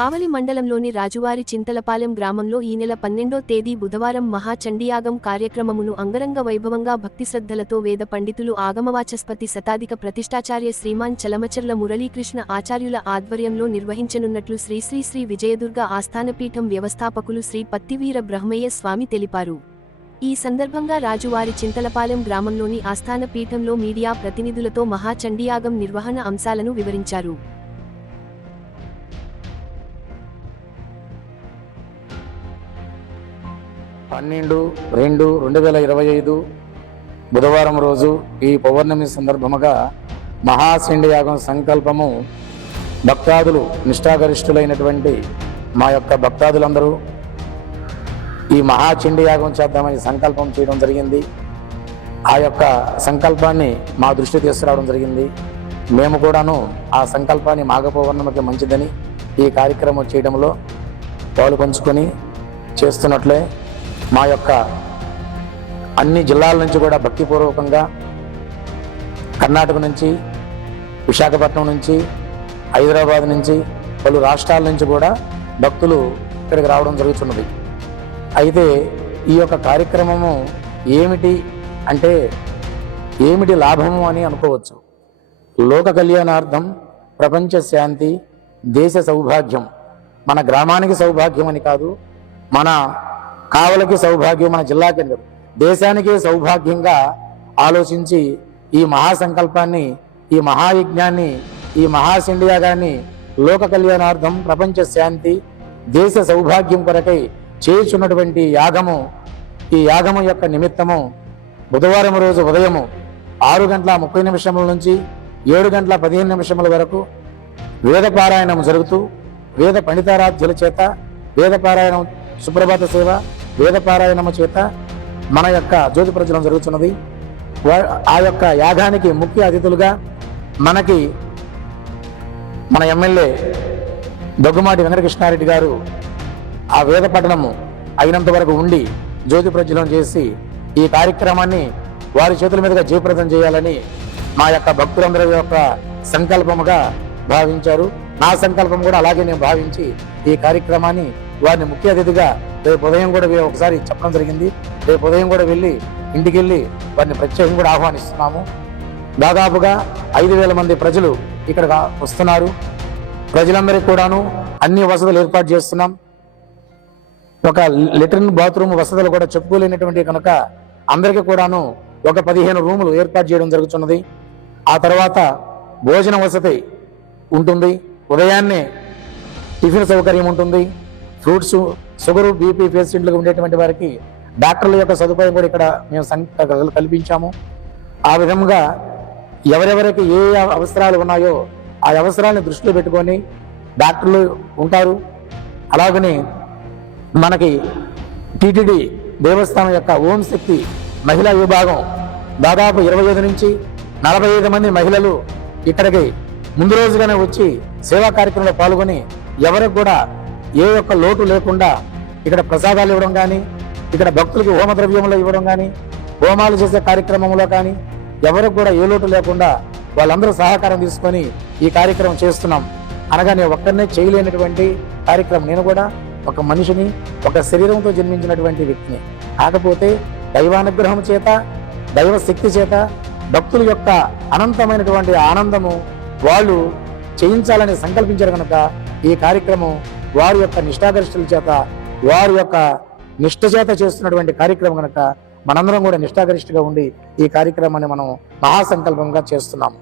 కావలి మండలంలోని రాజువారి చింతలపాలెం గ్రామంలో ఈ నెల 12వ తేదీ బుధవారం మహాచండీయాగం కార్యక్రమమును అంగరంగ వైభవంగా భక్తిశ్రద్ధలతో వేద పండితులు ఆగమవాచస్పతి శతాధిక ప్రతిష్టాచార్య శ్రీమాన్ చలమచర్ల మురళీకృష్ణ ఆచార్యుల ఆధ్వర్యంలో నిర్వహించనున్నట్లు శ్రీ శ్రీ శ్రీ విజయదుర్గ ఆస్థానపీఠం వ్యవస్థాపకులు శ్రీ పత్తివీర బ్రహ్మయ్య స్వామి తెలిపారు. ఈ సందర్భంగా రాజువారి చింతలపాలెం గ్రామంలోని ఆస్థాన పీఠంలో మీడియా ప్రతినిధులతో మహాచండీయాగం నిర్వహణ అంశాలను వివరించారు. పన్నెండు 2/2025 బుధవారం రోజు ఈ పౌర్ణమి సందర్భముగా మహాచండీయాగం సంకల్పము భక్తాదులు నిష్ఠాగరిష్ఠులైనటువంటి మా యొక్క భక్తాదులందరూ ఈ మహాచండీయాగం చేద్దామని సంకల్పం చేయడం జరిగింది. ఆ యొక్క సంకల్పాన్ని మా దృష్టి తీసుకురావడం జరిగింది. మేము కూడాను ఆ సంకల్పాన్ని మాఘ పౌర్ణమికి మంచిదని ఈ కార్యక్రమం చేయడంలో పాలు పంచుకొని చేస్తున్నట్లే మా యొక్క అన్ని జిల్లాల నుంచి కూడా భక్తిపూర్వకంగా కర్ణాటక నుంచి, విశాఖపట్నం నుంచి, హైదరాబాద్ నుంచి, పలు రాష్ట్రాల నుంచి కూడా భక్తులు ఇక్కడికి రావడం జరుగుతున్నది. అయితే ఈ యొక్క కార్యక్రమము ఏమిటి అంటే ఏమిటి లాభము అని అనుకోవచ్చు. లోక కళ్యాణార్థం, ప్రపంచ శాంతి, దేశ సౌభాగ్యం, మన గ్రామానికి సౌభాగ్యం అని కాదు, మన కావలికి సౌభాగ్యం, మన జిల్లాకి దేశానికే సౌభాగ్యంగా ఆలోచించి ఈ మహాసంకల్పాన్ని, ఈ మహాయజ్ఞాన్ని, ఈ మహాచండీయాగాన్ని లోక కళ్యాణార్థం, ప్రపంచ శాంతి, దేశ సౌభాగ్యం కొరకై చేయుచున్నటువంటి యాగము, ఈ యాగము యొక్క నిమిత్తము బుధవారం రోజు ఉదయము 6:30 నుంచి 7:15 వరకు వేదపారాయణం జరుగుతూ వేద పండితారాధ్యుల చేత వేదపారాయణం, సుప్రభాత సేవ, వేదపారాయణము చేత మన యొక్క జ్యోతి ప్రజ్వలనం జరుగుతున్నది. ఆ యొక్క యాగానికి ముఖ్య అతిథులుగా మనకి మన ఎమ్మెల్యే దగ్గుమాటి వెంకటకృష్ణారెడ్డి గారు ఆ వేద పఠనము అయినంత వరకు ఉండి జ్యోతి ప్రజ్వలనం చేసి ఈ కార్యక్రమాన్ని వారి చేతుల మీదుగా జయప్రదం చేయాలని మా యొక్క భక్తులందరి యొక్క సంకల్పముగా భావించారు. నా సంకల్పం కూడా అలాగే నేను భావించి ఈ కార్యక్రమాన్ని వారిని ముఖ్య అతిథిగా రేపు ఉదయం కూడా ఒకసారి చెప్పడం జరిగింది. రేపు ఉదయం కూడా వెళ్ళి ఇంటికి వెళ్ళి వారిని ప్రత్యేకంగా కూడా ఆహ్వానిస్తున్నాము. దాదాపుగా 5,000 మంది ప్రజలు ఇక్కడ వస్తున్నారు. ప్రజలందరికీ కూడాను అన్ని వసతులు ఏర్పాటు చేస్తున్నాం. ఒక లెట్రిన్, బాత్రూమ్ వసతులు కూడా చెప్పుకోలేనటువంటి కనుక అందరికీ కూడాను ఒక 15 రూములు ఏర్పాటు చేయడం జరుగుతున్నది. ఆ తర్వాత భోజన వసతి ఉంటుంది. ఉదయాన్నే టిఫిన్ సౌకర్యం ఉంటుంది. ఫ్రూట్స్, షుగరు, బీపీ పేషెంట్లకు ఉండేటువంటి వారికి డాక్టర్ల యొక్క సదుపాయం కూడా ఇక్కడ మేము కల్పించాము. ఆ విధంగా ఎవరెవరికి ఏ అవసరాలు ఉన్నాయో ఆ అవసరాలను దృష్టిలో పెట్టుకొని డాక్టర్లు ఉంటారు. అలాగనే మనకి టీటీడీ దేవస్థానం యొక్క ఓం శక్తి మహిళా విభాగం దాదాపు 25 నుంచి 45 మంది మహిళలు ఇక్కడికి ముందు రోజుగానే వచ్చి సేవా కార్యక్రమంలో పాల్గొని ఎవరికి కూడా ఏ యొక్క లోటు లేకుండా ఇక్కడ ప్రసాదాలు ఇవ్వడం కానీ, ఇక్కడ భక్తులకి హోమ ద్రవ్యములు ఇవ్వడం కానీ, హోమాలు చేసే కార్యక్రమంలో కానీ ఎవరికి కూడా ఏ లోటు లేకుండా వాళ్ళందరూ సహకారం తీసుకొని ఈ కార్యక్రమం చేస్తున్నాం. అనగా నేను ఒక్కరినే చేయలేనటువంటి కార్యక్రమం. నేను కూడా ఒక మనిషిని, ఒక శరీరంతో జన్మించినటువంటి వ్యక్తిని. కాకపోతే దైవానుగ్రహం చేత, దైవ శక్తి చేత భక్తుల యొక్క అనంతమైనటువంటి ఆనందము వాళ్ళు చేయించాలని సంకల్పించారు కనుక ఈ కార్యక్రమం వారి యొక్క నిష్ఠాగరిష్ఠుల చేత, వారి యొక్క నిష్ఠ చేత చేస్తున్నటువంటి కార్యక్రమం కనుక మనందరం కూడా నిష్ఠాగరిష్ఠగా ఉండి ఈ కార్యక్రమాన్ని మనం మహాసంకల్పంగా చేస్తున్నాము.